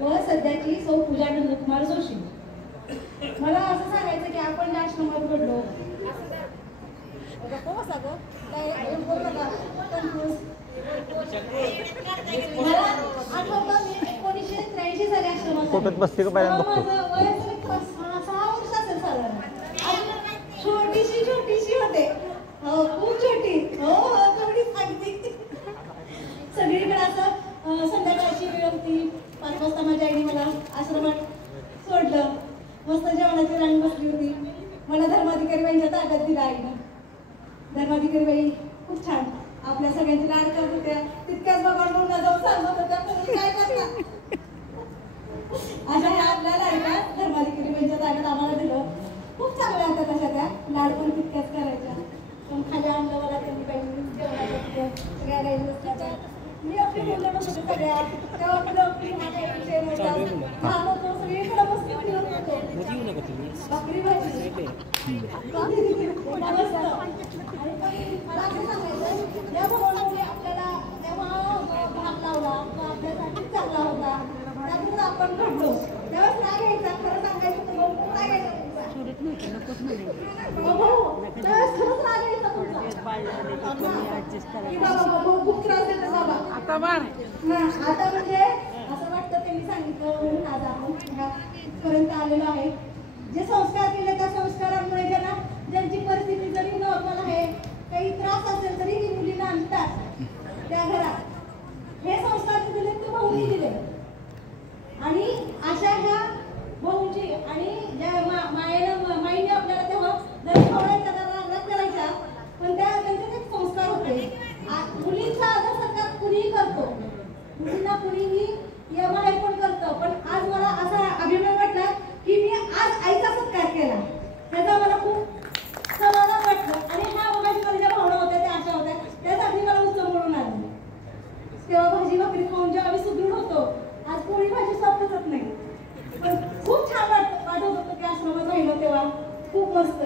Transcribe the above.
व सध्याची सौ पूजा नंदकुमार जोशी. मला असं सांगायचं की आपण ज्या आश्रमात घडलो मला आठवतं मी 1983 साली आश्रमात छोटीशी होते. हो खूप छोटी. हो थोडीच अगदी. सगळीकडे असं संध्याकाळची वेळ होती. 5 वाजता माझ्या आईने मला आश्रमात सोडलं. मस्त जेवणाची रांग बसली होती. मला धर्माधिकारी बाईंच्या ताब्यात दिला आईनं. धर्माधिकारी बाई खूप छान आपल्या सगळ्यांची लाड करत होत्या. तितक्याच बघा जाऊन सांगत होत्या काय करतात. अशा ह्या आपल्या लाडक्या धर्माधिकारी बाईंच्या ताब्यात आम्हाला दिलं. खूप चांगल्या होत्या तशा त्या. लाड पण तितक्याच करायच्या. पण खाली आणलं मला त्यांनी बाईंनी जेवणाच्या सगळ्या गाई बसल्या. मी आपली बोलत होते सगळ्या तेव्हा आपलं आपली माझ्या विषय लहान होतो सगळीकडे बसली फिरत होतो. भाकरी भाजी मला असं सांगायचं या भगवानाने आपल्याला तेव्हा भाग लावला तो आपल्यासाठी चांगला होता. त्यातून आपण घडलो. तेव्हाच राग यायचा. खरं सांगायचं तर भरपूर राग यायचा खूप त्रास देतो बाबा. आता म्हणजे असं वाटतं त्यांनी सांगितलं म्हणून आज आपण ह्यापर्यंत आलेलो आहे. जे संस्कार केले त्या संस्कारांमुळे ज्यांची परिस्थिती जरी नॉर्मल आहे काही त्रास असेल तरी ही मुलीला आणतात त्या घरात. हे संस्कार दिले ते भाऊनी दिले आणि अशा ह्या भाऊंची आणि ज्या माईने आपल्याला तेव्हा जरी थोड्याच्या राग करायच्या पण त्यांचे ते संस्कार होते. मुलींचा आदर सत्कार कुणीही करतो. मुलींना कुणीही यमाई पण करतं. पण आज मला असा अभिमान वाटला की मी आज आईचा सत्कार केला. त्याचा मला खूप समाधान वाटलं. आणि ह्या माझ्या ज्या भावना होत्या त्या अशा होत्या त्यासाठी मला उत्सव म्हणून आले. तेव्हा भाजी भाकरी खाऊन जेव्हा आम्ही सुदृढ होतो. आज पोळी भाजी सापडत नाही. पण खूप छान वाटत होतं की आश्रमात राहिलो तेव्हा खूप मस्त.